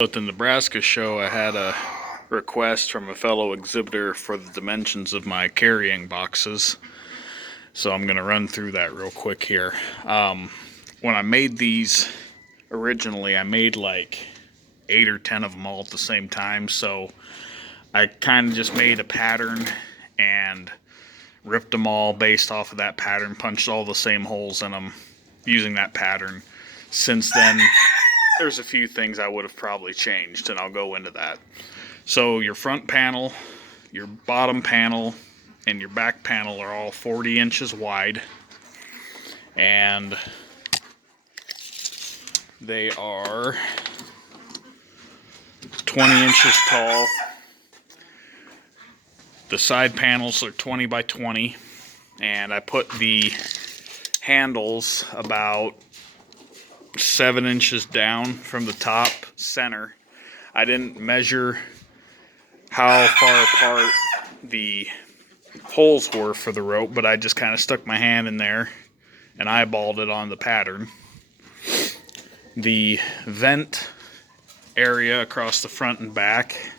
At the Nebraska show, I had a request from a fellow exhibitor for the dimensions of my carrying boxes. So I'm going to run through that real quick here. When I made these originally, I made like 8 or 10 of them all at the same time. So I kind of just made a pattern and ripped them all based off of that pattern, punched all the same holes in them using that pattern. Since then, there's a few things I would have probably changed, and I'll go into that. So your front panel, your bottom panel, and your back panel are all 40 inches wide, and they are 20 inches tall. The side panels are 20 by 20, and I put the handles about 7 inches down from the top center. I didn't measure how far apart the holes were for the rope, but I just kind of stuck my hand in there and eyeballed it on the pattern. The vent area across the front and back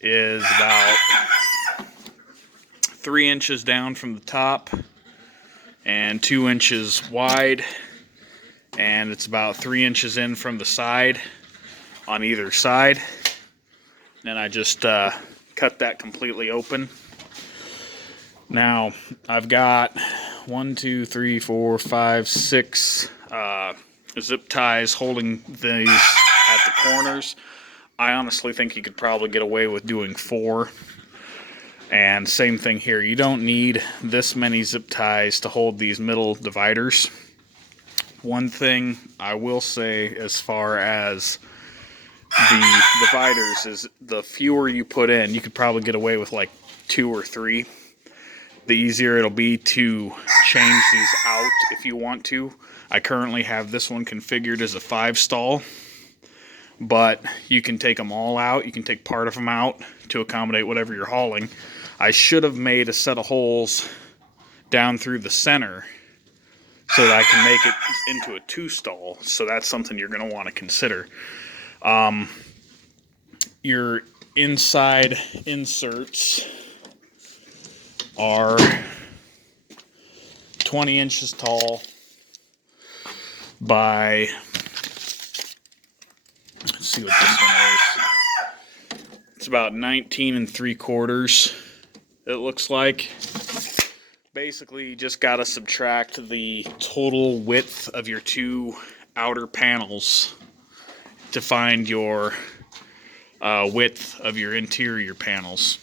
is about 3 inches down from the top and 2 inches wide, and it's about 3 inches in from the side on either side. And I just cut that completely open. Now I've got 1, 2, 3, 4, 5, 6 zip ties holding these at the corners. I honestly think you could probably get away with doing 4. And same thing here. You don't need this many zip ties to hold these middle dividers. One thing I will say as far as the dividers is the fewer you put in, you could probably get away with like 2 or 3. The easier it'll be to change these out if you want to. I currently have this one configured as a 5 stall, but you can take them all out. You can take part of them out to accommodate whatever you're hauling. I should have made a set of holes down through the center so that I can make it into a 2 stall. So that's something you're going to want to consider. Your inside inserts are 20 inches tall by, let's see what this one is. It's about 19 3/4, it looks like. Basically, you just got to subtract the total width of your 2 outer panels to find your width of your interior panels.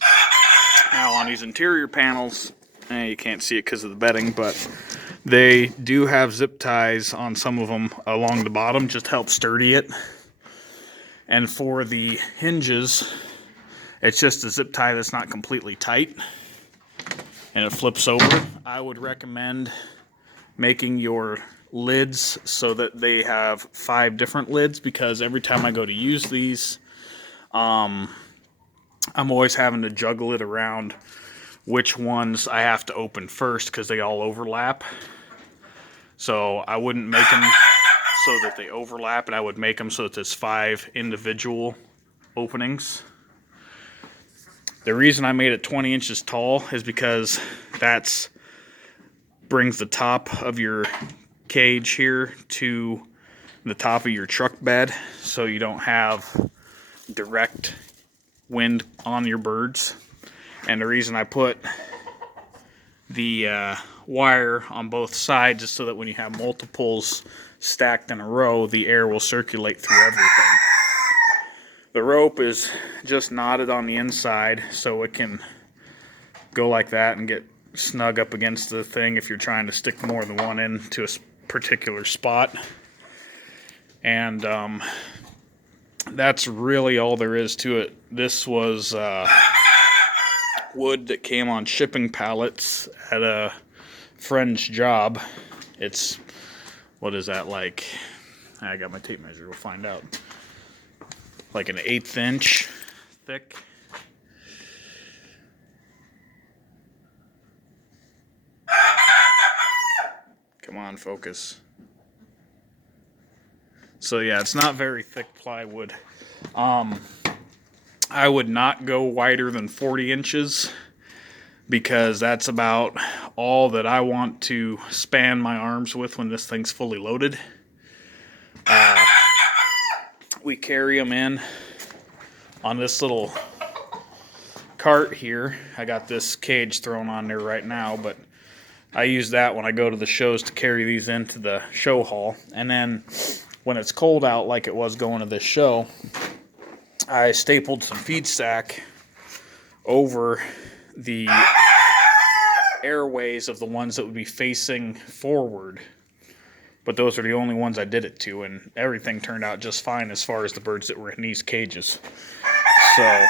Now on these interior panels, you can't see it because of the bedding, but they do have zip ties on some of them along the bottom, just to help sturdy it. And for the hinges, it's just a zip tie that's not completely tight, and it flips over. I would recommend making your lids so that they have 5 different lids, because every time I go to use these, I'm always having to juggle it around which ones I have to open first because they all overlap. So I wouldn't make them so that they overlap, and I would make them so that there's 5 individual openings. The reason I made it 20 inches tall is because that's brings the top of your cage here to the top of your truck bed, so you don't have direct wind on your birds. And the reason I put the wire on both sides is so that when you have multiples stacked in a row, the air will circulate through everything. The rope is just knotted on the inside, so it can go like that and get snug up against the thing if you're trying to stick more than one into a particular spot. And that's really all there is to it. This was wood that came on shipping pallets at a friend's job. It's, what is that, like, I got my tape measure, we'll find out. Like an 1/8 inch thick. Come on, focus. So yeah, it's not very thick plywood. I would not go wider than 40 inches because that's about all that I want to span my arms with when this thing's fully loaded. We carry them in on this little cart here. I got this cage thrown on there right now, but I use that when I go to the shows to carry these into the show hall. And then when it's cold out like it was going to this show, I stapled some feed stack over the airways of the ones that would be facing forward. But those are the only ones I did it to, and everything turned out just fine as far as the birds that were in these cages. So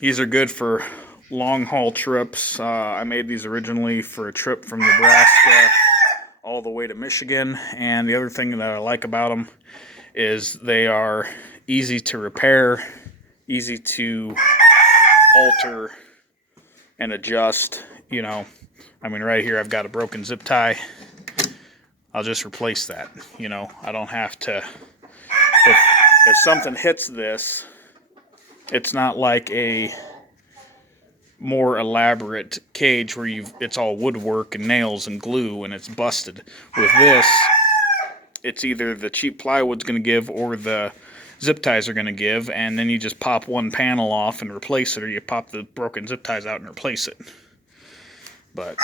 these are good for long haul trips. I made these originally for a trip from Nebraska all the way to Michigan, and the other thing that I like about them is they are easy to repair, easy to alter and adjust. You know, I mean, right here I've got a broken zip tie. I'll just replace that. You know, I don't have to. If something hits this, it's not like a more elaborate cage where it's all woodwork and nails and glue and it's busted. With this, it's either the cheap plywood's going to give or the zip ties are going to give, and then you just pop one panel off and replace it, or you pop the broken zip ties out and replace it. But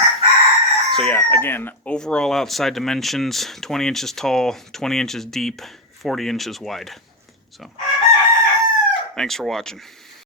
so yeah, again, overall outside dimensions: 20 inches tall, 20 inches deep, 40 inches wide. So thanks for watching.